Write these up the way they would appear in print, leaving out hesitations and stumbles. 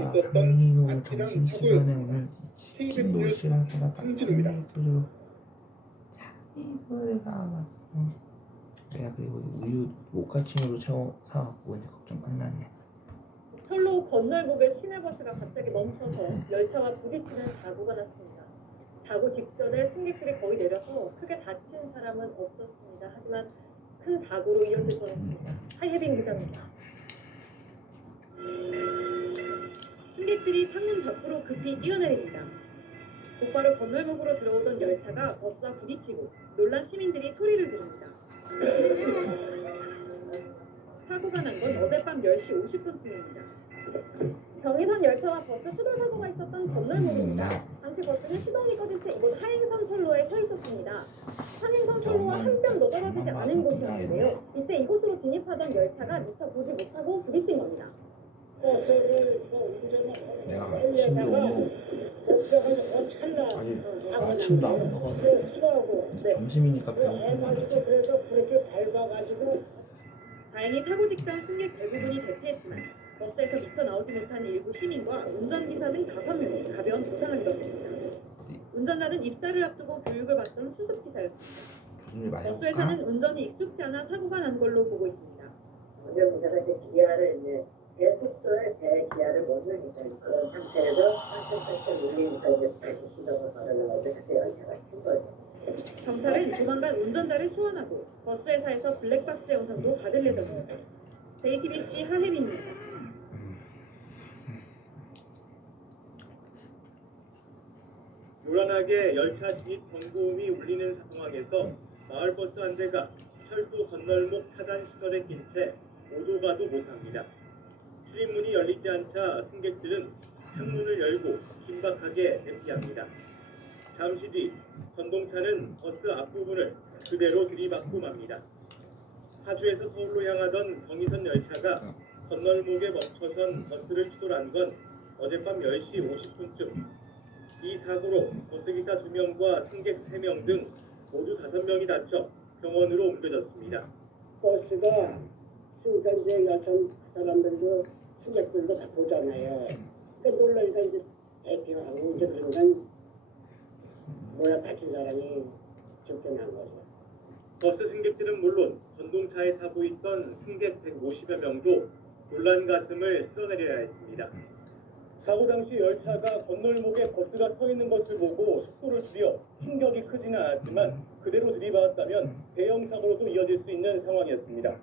나 강민호 점심시간에 오늘 치킨 도시락에다가 샌드위치로 참이슬에다 놨어. 내가 그리고 우유 모카치노로 사갖고 이제 걱정 끝났네. 철로 건널목의 시내버스가 갑자기 멈춰서 열차와 부딪히는 사고가 났습니다. 사고 직전에 승객들이 거의 내려서 크게 다친 사람은 없었습니다. 하지만 큰 사고로 이어질 뻔했습니다. 하예빈 기자입니다. 승객들이 창문 밖으로 급히 뛰어내립니다. 곧바로 건널목으로 들어오던 열차가 버스와 부딪히고 놀란 시민들이 소리를 지릅니다. 사고가 난 건 어젯밤 10시 50분쯤입니다. 경의선 열차와 버스 추돌 사고가 있었던 건널목입니다. 당시 버스는 시동이 꺼진 채 이곳 하행선 선로에 서 있었습니다. 하행선 선로와 한 뼘도 떨어지지 않은 곳이었는데요. 이때 이곳으로 진입하던 열차가 미처 보지 못하고 부딪힌 겁니다. 내가 아침도 아직 아침도 안 먹어가지고 점심이니까 배고픈 거 아니지. 다행히 사고 직전 승객 대부분이 대피했지만 버스에서 미처 나오지 못한 일부 시민과 운전기사 등 5명이 가벼운 부상을 입었습니다. 운전자는 입사를 앞두고 교육을 받던 수습기사였습니다. 버스에서는 운전이 익숙지 않아 사고가 난 걸로 보고 있습니다. 운전기사가 이제 기아를 이제 배속도에 배기아를 못 넣으니까 그런 상태에서 살짝 눌리니까 이제 다시 시동을 걸어나가고 그때 열차가 친 거죠. 경찰은 조만간 운전자를 소환하고 버스 회사에서 블랙박스 영상도 받을 예정입니다. JTBC 하혜민입니다. 요란하게 열차 진입 경보음이 울리는 상황에서 마을버스 한 대가 철도 건널목 차단 시설에 낀 채 오도가도 못합니다. 출입문이 열리지 않자 승객들은 창문을 열고 긴박하게 대피합니다. 잠시 뒤 전동차는 버스 앞부분을 그대로 들이받고 맙니다. 파주에서 서울로 향하던 경의선 열차가 건널목에 멈춰선 버스를 추돌한 건 어젯밤 10시 50분쯤. 이 사고로 버스기사 2명과 승객 3명 등 모두 5명이 다쳐 병원으로 옮겨졌습니다. 버스가 승객들 여천 사람들도 승객들도 다 보잖아요. 그러니까 놀라니까 이제 대피하고 이제 그러면 뭐야 다친 사람이 죽게 난 거죠. 버스 승객들은 물론 전동차에 타고 있던 승객 150여 명도 놀란 가슴을 쓸어내려야 했습니다. 사고 당시 열차가 건널목에 버스가 서 있는 것을 보고 속도를 줄여 충격이 크지는 않았지만 그대로 들이받았다면 대형 사고로도 이어질 수 있는 상황이었습니다.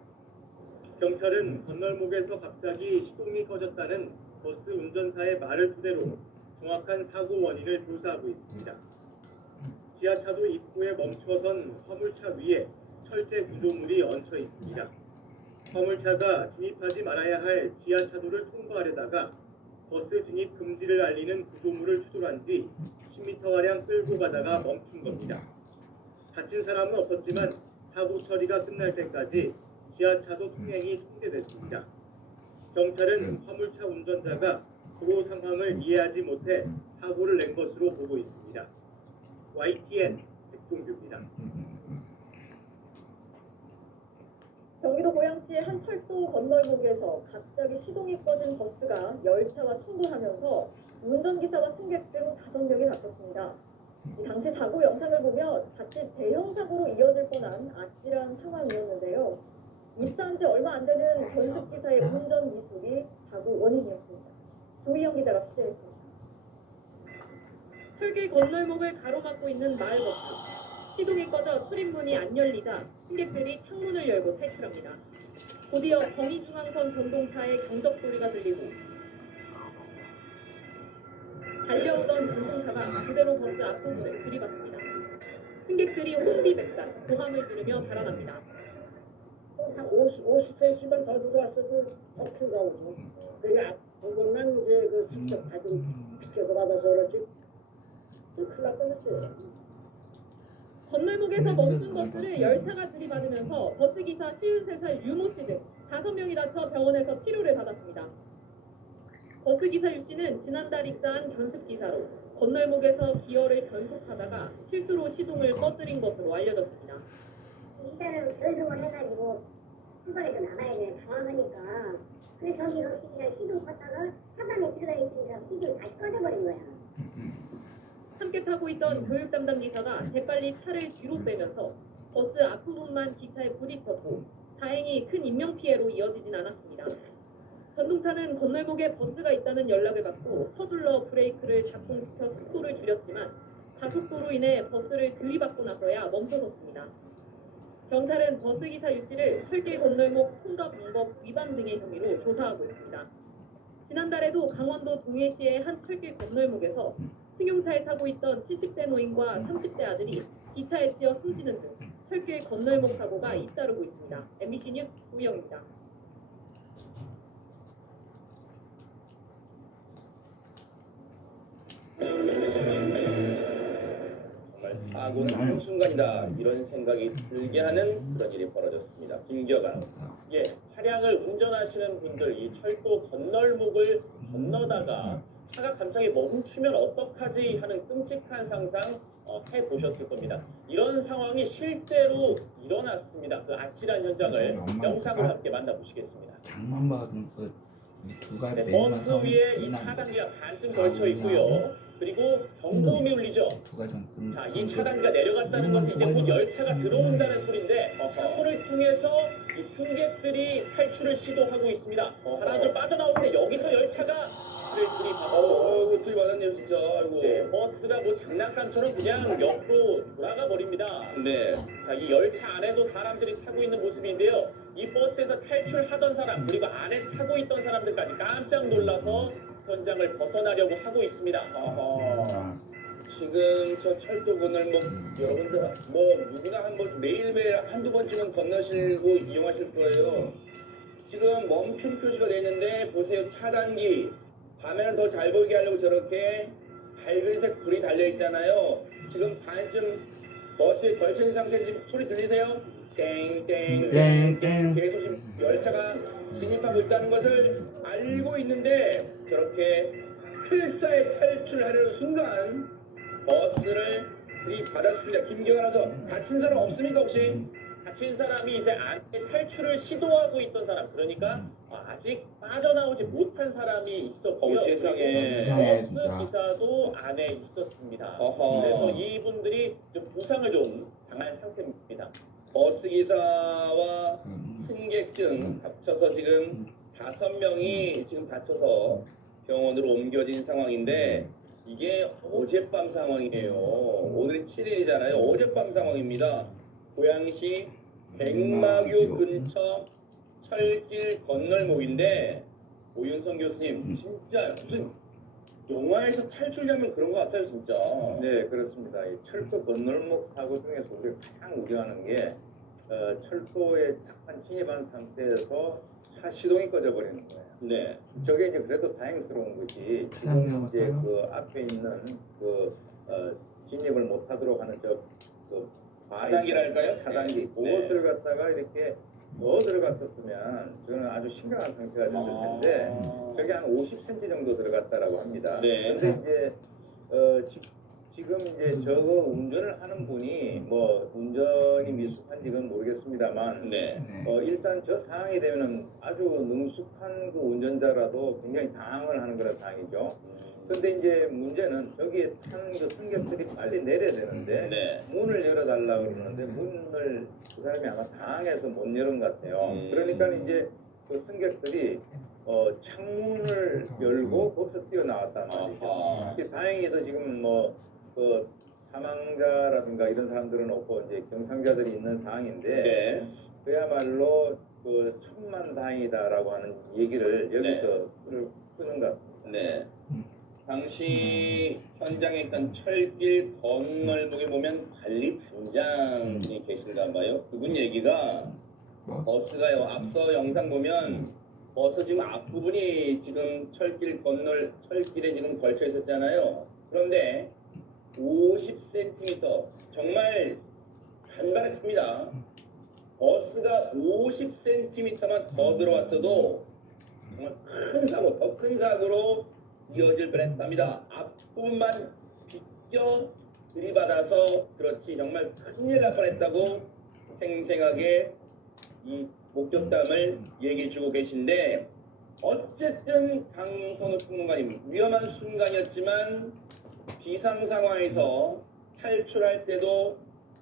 경찰은 건널목에서 갑자기 시동이 꺼졌다는 버스 운전사의 말을 토대로 정확한 사고 원인을 조사하고 있습니다. 지하차도 입구에 멈춰선 화물차 위에 철제 구조물이 얹혀 있습니다. 화물차가 진입하지 말아야 할 지하차도를 통과하려다가 버스 진입 금지를 알리는 구조물을 추돌한 뒤 10m가량 끌고 가다가 멈춘 겁니다. 다친 사람은 없었지만 사고 처리가 끝날 때까지 지하차도 통행이 통제됐습니다. 경찰은 화물차 운전자가 도로 상황을 이해하지 못해 사고를 낸 것으로 보고 있습니다. YTN 백동규입니다. 경기도 고양시의 한 철도 건널목에서 갑자기 시동이 꺼진 버스가 열차와 충돌하면서 운전기사와 승객 등 5명이 다쳤습니다. 당시 사고 영상을 보면 자칫 대형 사고로 이어질 뻔한 아찔한 상황이었는데요. 입사한 지 얼마 안 되는 견습기사의 운전 미숙이 사고 원인이었습니다. 조희영 기자가 취재했습니다. 철길 건널목을 가로막고 있는 마을버스. 시동이 꺼져 출입문이 안 열리자 승객들이 창문을 열고 탈출합니다. 곧이어 경의중앙선 전동차의 경적 소리가 들리고 달려오던 전동차가 그대로 버스 앞부분을 들이받습니다. 승객들이 혼비백산, 고함을 지르며 달아납니다. 한 50cm만 더 들어왔어도 더 큰가 보죠. 그게 앞부분만 이제 그 직접 받은 비켜서 받아서 그렇지 큰일 날 뻔했어요. 건널목에서 멈춘 버스를 열차가 들이받으면서 버스기사 53살 유모 씨 등 5명이 다쳐 병원에서 치료를 받았습니다. 버스기사 유 씨는 지난달 입사한 견습기사로 건널목에서 기어를 변속하다가 실수로 시동을 꺼뜨린 것으로 알려졌습니다. 일단은 연속을 해가지고 한 번에 더 나가야 돼. 당황하니까. 그래서 저기 혹시 그냥 시동 껐다가 하단에 들어가 있던 교육 담당 기사가 재빨리 차를 뒤로 빼면서 버스 앞부분만 기차에 부딪혔고 다행히 큰 인명피해로 이어지진 않았습니다. 전동차는 건널목에 버스가 있다는 연락을 받고 서둘러 브레이크를 작동시켜 속도를 줄였지만 가속도로 인해 버스를 들이받고 나서야 멈춰섰습니다. 경찰은 버스기사 유씨를 철길 건널목 통과 방법 위반 등의 혐의로 조사하고 있습니다. 지난달에도 강원도 동해시의 한 철길 건널목에서 승용차에 타고 있던 70대 노인과 30대 아들이 기차에 치여 숨지는 등 철길 건널목 사고가 잇따르고 있습니다. MBC 뉴스 우영입니다. 정말 사고는 한순간이다 이런 생각이 들게 하는 그런 일이 벌어졌습니다. 김겨관. 예, 차량을 운전하시는 분들 이 철도 건널목을 건너다가 차가 갑자기 멈추면 어떡하지 하는 끔찍한 상상 해보셨을 겁니다. 이런 상황이 실제로 일어났습니다. 그 아찔한 현장을 영상으로 함께 만나보시겠습니다. 장만 봐도 그두 가지 네, 매일만 버스 사면 위에 이 끝납니다. 차단기가 반쯤 걸쳐 있고요. 그리고 경보음이 울리죠. 두 가지만 끝. 자, 이 차단기가 내려갔다는 것은 이제 곧 열차가 들어온다는 소리인데 창문을 통해서 이 승객들이 탈출을 시도하고 있습니다. 하나둘 빠져나오는데 여기서 열차가 들이받았네요 진짜. 아이고. 네, 버스가 뭐 장난감처럼 그냥 옆으로 돌아가 버립니다. 네. 자, 이 열차 안에도 사람들이 타고 있는 모습인데요. 이 버스에서 탈출하던 사람 그리고 안에 타고 있던 사람들까지 깜짝 놀라서 현장을 벗어나려고 하고 있습니다. 지금 저 철도 건널목 여러분들 뭐 누구나 한번 매일매일 한두 번쯤은 건너시고 이용하실 거예요. 지금 멈춤 표시가 되어 있는데 보세요. 차단기 밤에는 더 잘 보이게 하려고 저렇게 밝은색 불이 달려 있잖아요. 지금 반쯤 버스에 걸쳐 있는 상태 지금 소리 들리세요? 땡땡땡땡 계속 지금 열차가 진입하고 있다는 것을 알고 있는데 저렇게 필사에 탈출하려는 순간 버스를 들이받았습니다. 김경환 아나운서 다친 사람 없습니까 혹시? 다친 사람이 이제 안에 탈출을 시도하고 있던 사람 그러니까 아직 빠져나오지 못한 사람이 있었고요. 세상에 버스 기사도 안에 있었습니다. 그래서 이분들이 좀 부상을 좀 당한 상태입니다. 버스 기사와 승객 등 합쳐서 지금 5명이 지금 다쳐서 병원으로 옮겨진 상황인데 이게 어젯밤 상황이에요. 오늘 7일이잖아요. 어젯밤 상황입니다. 고양시 백마교 근처 철길 건널목인데 오윤성 교수님 진짜 무슨 영화에서 탈출 장면 그런 것 같아요 진짜. 네 그렇습니다. 이 철도 건널목 사고 중에서 우리가 가장 우려하는 게 철도에 착한 진입한 상태에서 차 시동이 꺼져버리는 거예요. 네. 저게 이제 그래도 다행스러운 것이 지금 이제 그 앞에 있는 그 진입을 못하도록 하는 그 차단기랄까요? 차단기 그것을 갖다가 이렇게 더 들어갔었으면 저는 아주 심각한 상태가 됐을 텐데 저게 한 50cm 정도 들어갔다라고 합니다. 네. 근데 이제 지금 이제 저거 운전을 하는 분이 뭐 운전이 미숙한지는 모르겠습니다만 네. 일단 저 상황이 되면은 아주 능숙한 그 운전자라도 굉장히 당황을 하는 그런 상황이죠. 근데 이제 문제는 저기에 타는 그 승객들이 빨리 내려야 되는데 네. 문을 열어달라고 그러는데 문을 그 사람이 아마 당황해서 못 열은 것 같아요. 그러니까 이제 그 승객들이 창문을 열고 거기서 뛰어나왔단 말이죠. 다행히도 지금 뭐 그 사망자라든가 이런 사람들은 없고 이제 경상자들이 있는 상황인데 네. 그야말로 그 천만다행이다라고 하는 얘기를 여기서 끄는 것 같습니다. 네. 당시 현장에 있던 철길 건널목에 보면 관리 반장이 계신가 봐요. 그분 얘기가 버스가요. 앞서 영상 보면 버스 지금 앞부분이 지금 철길에 지금 걸쳐 있었잖아요. 그런데 50cm 정말 간발의 차입니다. 버스가 50cm만 더 들어왔어도 정말 큰 사고, 더 큰 사고로 이어질 뻔했답니다. 앞부분만 비껴 들이받아서 그렇지 정말 큰일 날 뻔했다고 생생하게 이 목격담을 얘기해 주고 계신데 어쨌든 강선우 평론가님 위험한 순간이었지만 비상 상황에서 탈출할 때도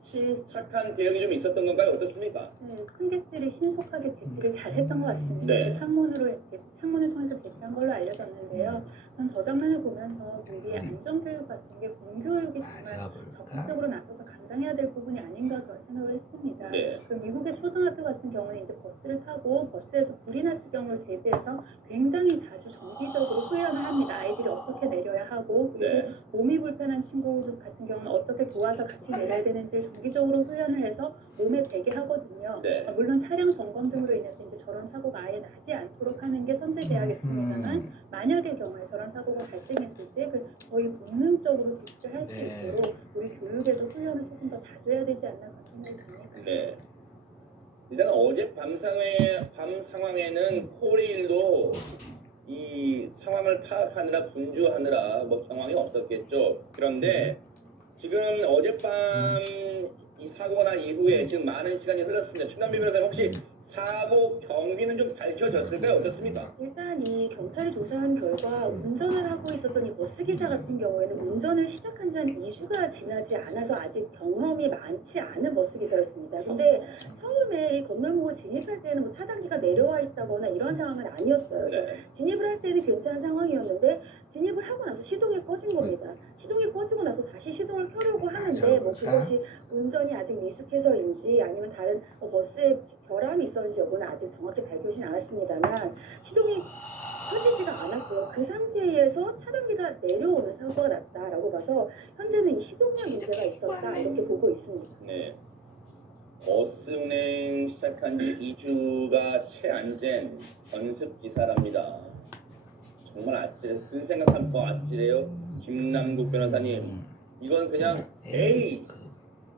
침착한 대응이 좀 있었던 건가요? 어떻습니까? 네, 승객들이 신속하게 대피를 잘했던 것 같습니다. 네. 창문을 통해서 대피한 걸로 알려졌는데요. 전 저 장면을 보면서 미리 안전교육 같은 게 공교육이 정말 적극적으로 나서서 감당해야 될 부분이 아닌가 그런 생각을 했습니다. 네. 그 미국의 초등학교 같은 경우는 이제 버스를 타고 버스에서 불이 났을 경우를 대비해서 굉장히 자주 정기적으로 훈련을 합니다. 아이들이 어떻게 내려야 하고 그리고 네. 몸이 불편한 친구들 같은 경우는 어떻게 도와서 같이 내려야 되는지를 정기적으로 훈련을 해서 몸에 배게 하거든요. 네. 물론 차량 점검 등으로 인해서 이제 저런 사고가 아예 나지 않도록 하는 게 선제돼야겠습니다만 만약의 경우에 저런 사고가 발생했을 때 그 거의 본능적으로 대처할 수 네. 있도록 우리 교육에도 훈련을 조금 더 자주 해야 되지 않나 그런 생각이 듭니다. 네. 일단 어제 밤 상황에는 코리일도 이 상황을 파악하느라 분주하느라 뭐 상황이 없었겠죠. 그런데 지금 어젯밤 이 사고가 난 이후에 지금 많은 시간이 흘렀습니다. 최남비 변호사님 혹시 사고 경위는 좀 밝혀졌을까요? 어떻습니까? 일단 이 경찰이 조사한 결과 운전을 하고 있었던 이 버스 기사 같은 경우에는 운전을 시작한 지 한 2주가 지나지 않아서 아직 경험이 많지 않은 버스 기사였습니다. 근데 처음에 이 건널목을 진입할 때는 뭐 차단기가 내려와 있다거나 이런 상황은 아니었어요. 네. 진입을 할 때는 괜찮은 상황이었는데 진입을 하고 나서 시동이 꺼진 겁니다. 시동이 꺼지고 나서 다시 시동을 켜려고 하는데 뭐 그것이 운전이 아직 미숙해서인지 아니면 다른 버스에 결함이 있었는지 여부는 아직 정확히 밝혀지진 않았습니다만 시동이 켜지지가 않았고요. 그 상태에서 차단기가 내려오는 사고가 났다라고 봐서 현재는 이 시동에 문제가 있었다 이렇게 보고 있습니다. 네. 버스 운행 시작한 지 2주가 채 안 된 연습 기사랍니다. 정말 아찔해. 그 생각하면 더 아찔해요. 김남국 변호사님. 이건 그냥 에이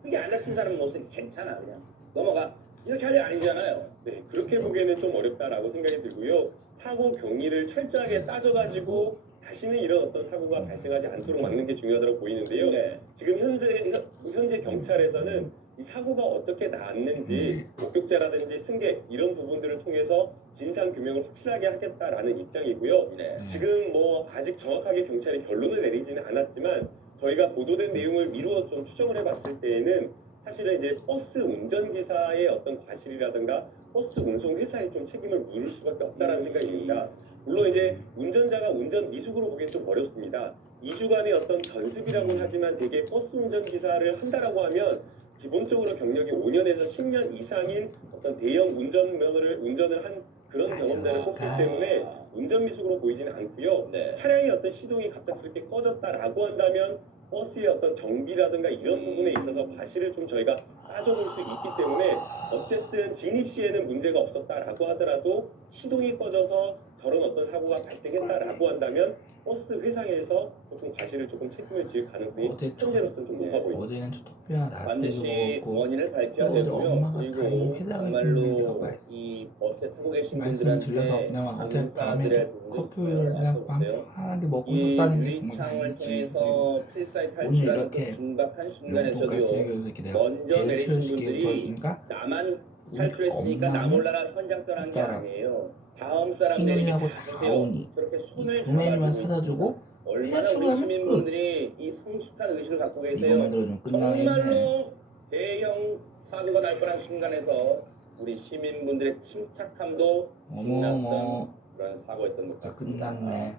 그게 안 다친 사람 모습 괜찮아 그냥 넘어가 이렇게 할 일 아니잖아요. 네, 그렇게 보기에는 좀 어렵다라고 생각이 들고요. 사고 경위를 철저하게 따져가지고 다시는 이런 어떤 사고가 발생하지 않도록 막는 게 중요하다고 보이는데요. 네. 지금 현재 경찰에서는 이 사고가 어떻게 났는지 목격자라든지 승객 이런 부분들을 통해서 진상 규명을 확실하게 하겠다라는 입장이고요. 네. 지금 뭐 아직 정확하게 경찰이 결론을 내리지는 않았지만 저희가 보도된 내용을 미루어 좀 추정을 해봤을 때에는 사실은 이제 버스 운전기사의 어떤 과실이라든가 버스 운송 회사에 좀 책임을 물을 수밖에 없다라는 생각입니다. 물론 이제 운전자가 운전 미숙으로 보기엔 좀 어렵습니다. 2주간의 어떤 전습이라고는 하지만 대개 버스 운전기사를 한다라고 하면 기본적으로 경력이 5년에서 10년 이상인 어떤 대형 운전을 한 그런 경험자를 뽑기 때문에 운전 미숙으로 보이지는 않고요. 네. 차량의 어떤 시동이 갑작스럽게 꺼졌다라고 한다면 버스의 어떤 정비라든가 이런 부분에 있어서 과실을 좀 저희가 따져볼 수 있기 때문에 어쨌든 진입 시에는 문제가 없었다라고 하더라도 시동이 꺼져서 저런 어떤 사고가 발생했다라고 한다면 버스 회사에서 조금 과실을 조금 책임을 질 가능성이 어제 현재로서는 좀 높아 보입니다. 어제는 토피아 라떼도 반드시 먹었고 원인을 밝혀야 어제 되고요. 엄마가 그리고 다행히 회사가 있는 데가 정말로 맛있어. 이 버스에 타고 계신 말씀을 드려서 분들한테 그냥 어제 당사자들의 밤에 부분을 커피를 그냥 빵 알아보세요. 편하게 먹고 이 있었다는 게 정말 유리창을 다행이지. 통해서 필사에 오늘 탈출하는 이렇게 그 중박한 용돈가 순간에서도요. 기획에서 이렇게 내가 먼저 배를 내리신 채워주게 분들이 보여주니까 나만 우리 탈출했으니까 나 엄마는 몰라라 선장 떠난 게 아빠랑 아니에요. 다음 사람들이 희노이하고 다 다온이 저렇게 이 손을 두 메뉴만 잡아주고 사다 주고 얼마나 우리 해주면 끝. 시민분들이 이 성숙한 의식을 갖고 계세요. 이거만 들어주면 끝나겠네. 정말로 대형 사고가 날 뻔한 순간에서 우리 시민분들의 침착함도 어머어머 그런 사고였던 것 자 같습니다. 끝났네.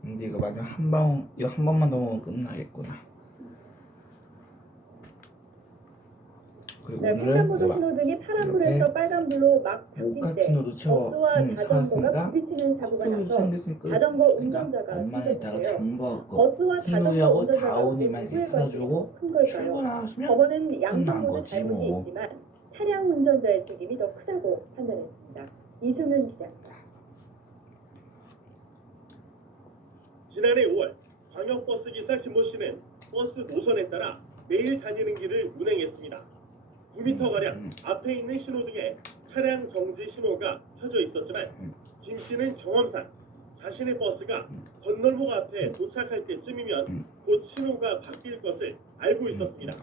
근데 이거 마지막 한 방, 이거 한 번만 더 먹으면 끝나겠구나. 그리고 네, 오늘은 횡단보도 이거 신호등이 파란 이렇게 불에서 빨간불로 막 바뀔 때 모카치노도 채워 버스와 자전거가 사왔으니까 부딪히는 사고가 또 나서 생겼으니까 자전거 그러니까 운전자가 엄마에다가 숨졌는데요. 잠버거 버스와 자전거 희노이하고 운전자가 다온이만 이렇게 사다 주고 큰 걸까요? 출근하시면 법원은 끝난 양쪽 모두 거지, 잘못이 뭐. 있지만 차량 운전자의 책임이 더 크다고 판단했습니다. 이승은 기자입니다. 지난해 5월 광역버스 기사 김모 씨는 버스 노선에 따라 매일 다니는 길을 운행했습니다. 9m가량 앞에 있는 신호등에 차량 정지 신호가 켜져 있었지만 김 씨는 경험상 자신의 버스가 건널목 앞에 도착할 때쯤이면 곧 신호가 바뀔 것을 알고 있었습니다.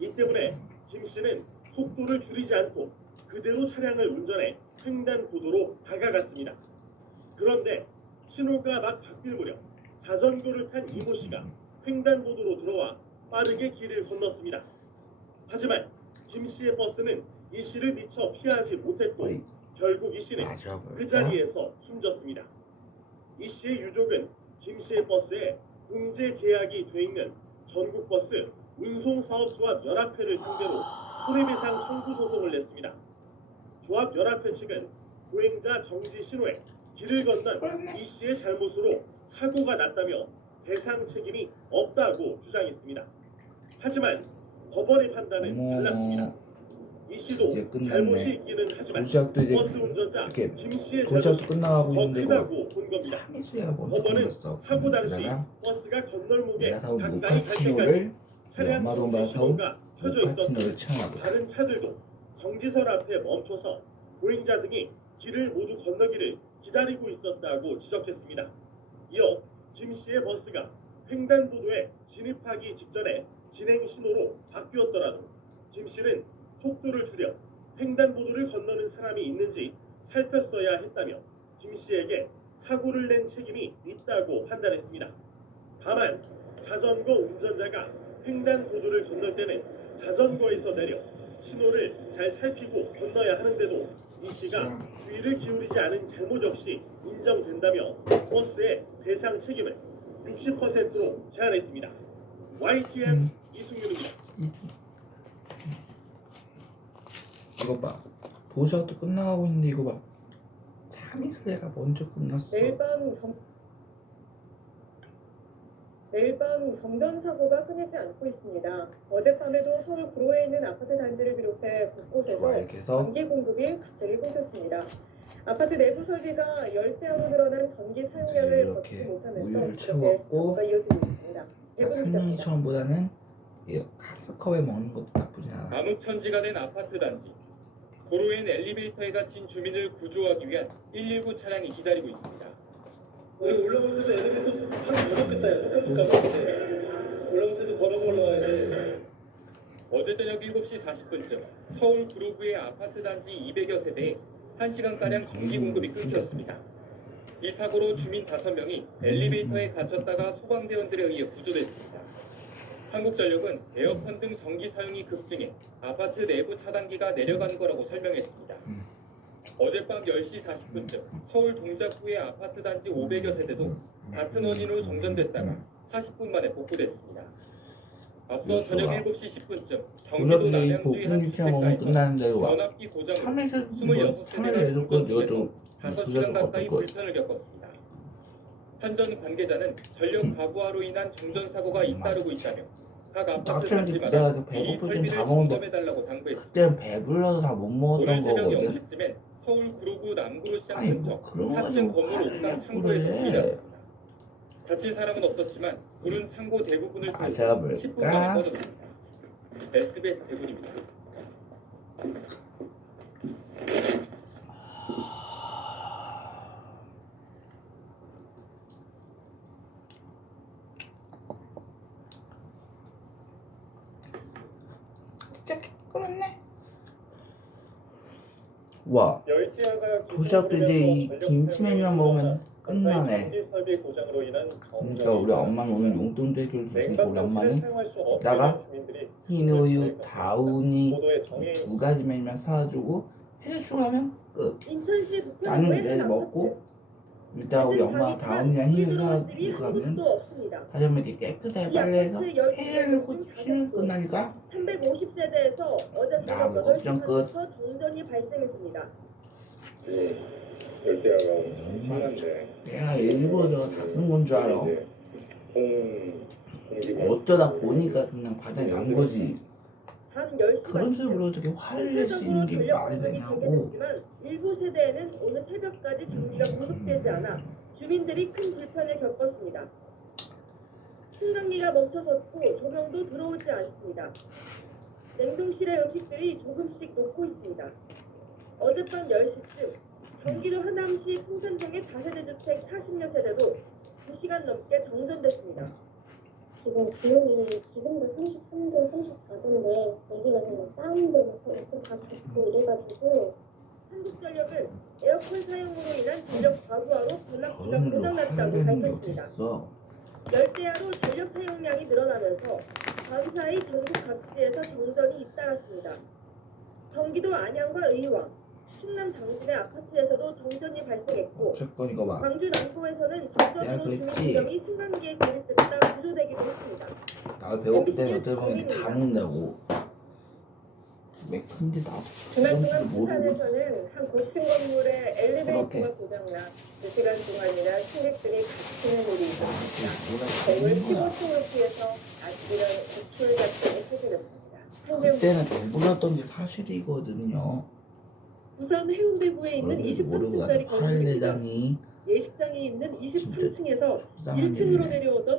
이 때문에 김 씨는 속도를 줄이지 않고 그대로 차량을 운전해 횡단보도로 다가갔습니다. 그런데 신호가 막 바뀔 무렵 자전거를 탄 이모 씨가 횡단보도로 들어와 빠르게 길을 건넜습니다. 하지만 김 씨의 버스는 이 씨를 미처 피하지 못했고 어이. 결국 이 씨는 그 맞아볼까? 자리에서 숨졌습니다. 이 씨의 유족은 김 씨의 버스에 공제 계약이 돼 있는 전국버스 운송사업조합연합회를 상대로 손해배상 청구 소송을 냈습니다. 조합연합회 측은 보행자 정지 신호에 길을 건넌 이 씨의 잘못으로 사고가 났다며 배상 책임이 없다고 주장했습니다. 하지만 법원의 판단은 달랐습니다. 이 씨도 이제 끝났네. 잘못이 있기는 하지만 도시락도 이제 버스 운전자 이렇게 김 씨의 도시락도 잘못이 끝나가고 더 있는데 이거 크다고 본 겁니다. 참이슬이가 먼저 법원은 걸렸어. 사고 당시 내가 버스가 건널목에 사온 가까이 갈 모카치노를 때까지 내 차량 엄마 돈 정지 받아 사온 신호가 켜져 모카치노를 있었고 채워놔 보자. 다른 차들도 정지선 앞에 멈춰서 보행자 등이 길을 모두 건너기를 기다리고 있었다고 지적했습니다. 이어 김 씨의 버스가 횡단보도에 진입하기 직전에 진행 신호로 바뀌었더라도 김 씨는 속도를 줄여 횡단보도를 건너는 사람이 있는지 살폈어야 했다며 김 씨에게 사고를 낸 책임이 있다고 판단했습니다. 다만 자전거 운전자가 횡단보도를 건널 때는 자전거에서 내려 신호를 잘 살피고 건너야 하는데도 이 씨가 주의를 기울이지 않은 잘못 역시 인정된다며 버스의 배상 책임을 60%로 제한했습니다. YTN 이승윤입니다. 이거 봐. 도시락도 끝나가고 있는데 이거 봐. 참이슬이가 먼저 끝났어. 매일 밤 정전 사고가 끊이지 않고 있습니다. 어젯밤에도 서울 구로에 있는 아파트 단지를 비롯해 곳곳에서 좋아요. 계속 전기 공급이 갑자기 끊겼습니다. 아파트 내부 설비가 열대어로 늘어난 전기 사용량을 거치지 이렇게 못하면서 우유를 채웠고 사고가 이어지고 있습니다. 삼룡이처럼보다는 가스컵에 먹는 것도 나쁘진 않아. 암흑천지가 아파트 단지. 도로엔 엘리베이터에 갇힌 주민을 구조하기 위한 119 차량이 기다리고 있습니다. 올라올 때도 엘리베이터 타기 무섭겠다. 올라올 때도 걸어 올라와야 돼. 어제 저녁 7시 40분쯤 서울 구로구의 아파트 단지 200여 세대에 1시간가량 전기 공급이 끊겼습니다. 이 사고로 주민 5명이 엘리베이터에 갇혔다가 소방대원들에 의해 구조됐습니다. 한국전력은 에어컨 등 전기 사용이 급증해 아파트 내부 차단기가 내려간 거라고 설명했습니다. 어젯밤 10시 40분쯤 서울 동작구의 아파트 단지 500여 세대도 같은 원인으로 정전됐다가 40분 만에 복구됐습니다. 앞서 저녁 7시 10분쯤 경기도 도시락이 남양주의 한 볶음김치만 먹으면 주택가에서 끝나는데 와. 변압기 고장으로 참이슬 26세대가 내줄 거 이것도 5시간 도시락 가까이 걷을 거. 불편을 겪었습니다. 현전 관계자는 전력 과부하로 인한 정전 사고가 잇따르고 있다며 각 아파트 나처럼 단지마다 내가 그 미리 배고플 땐 다 설비를 먹는데 점검해달라고 당부했습니다. 그때는 배불러서 다 못 오늘 먹었던 새벽 거거든. 0시쯤엔 서울 구로구 남구로 시장 아니 근처 뭐 그런 거 4층 가지고 건물 화를 옥상 내고 창고에서 불이 그래. 났습니다. 다친 사람은 없었지만 불은 창고 대부분을 태우고 맞아볼까? 10분 만에 꺼졌습니다. SBS 대군입니다. 와, 도시락도 이제 이 김치맨만 먹으면 끝나네. 그러니까 우리 엄마는 오늘 용돈도 해줄 수 있으니까 우리 엄마는 이따가 흰우유, 다우니 두 가지 메뉴만 사주고 해주고 하면 끝. 인천시 나는 북평구의 이제 한 먹고 이따 우리 엄마가 다우니랑 흰우유 사주고 가면 다시 이렇게 깨끗하게 빨래해서 해놓고 쉬면 끝나니까 350세대에서 어제 나 저녁 뭐 8시 걱정 끝. 30분부터 정전이 발생했습니다. 열대야가 심한데 내가 일부러 저거 다 쓴 건 줄 알아. 이제 공기가 어쩌다 보니까 그냥 바닥에 난 거지. 밤 10시 그런 식으로 어떻게 화를 낼 수 있는 게 말이 되냐고. 일부 세대에는 오늘 새벽까지 전기가 공급되지 않아 주민들이 큰 불편을 겪었습니다. 충전기가 멈춰섰고 조명도 들어오지 않습니다. 냉동실의 음식들이 조금씩 녹고 있습니다. 어젯밤 10시쯤 경기도 하남시 풍산동의 다세대 주택 40여 세대도 2시간 넘게 정전됐습니다. 지금 기온이 지금도 33도, 34도인데 여기가 정말 다운되면서 이렇게 다 덥고 이래가지고 한국전력은 에어컨 사용으로 인한 전력 과부하로 변압기가 저런 일로 화를 고장났다고 내는 게 밝혔습니다. 어딨어. 열대야로 전력 사용량이 늘어나면서 밤사이 전국 각지에서 정전이 잇따랐습니다. 경기도 안양과 의왕, 충남 당진의 아파트에서도 정전이 발생했고 어쨌건 이거 봐. 광주 남부에서는 내가 정전으로 그랬지. 주민분명이 순간기에 기립됐다 구조되기도 했습니다. 나 배고플 때는 어떻게 보면 이게 다 먹는다고. 왜 큰데 나도 주말 그런 동안 줄 모르고. 부산에서는 한 고층 건물의 엘리베이터가 그렇게. 고장나 2시간 동안이나 승객들이 갇히는 일이 있었습니다. 건물 뭐라 15층을 피해서 아직은 구출 작전이 펼쳐졌습니다. 그때는 배불렀던 게 사실이거든요. 부산 해운대구에 있는 그런데도 모르고 23층짜리 나도 건물입니다. 화를 내다니 예식장이 있는 진짜 23층에서 속상한 1층으로 일이네. 내려오던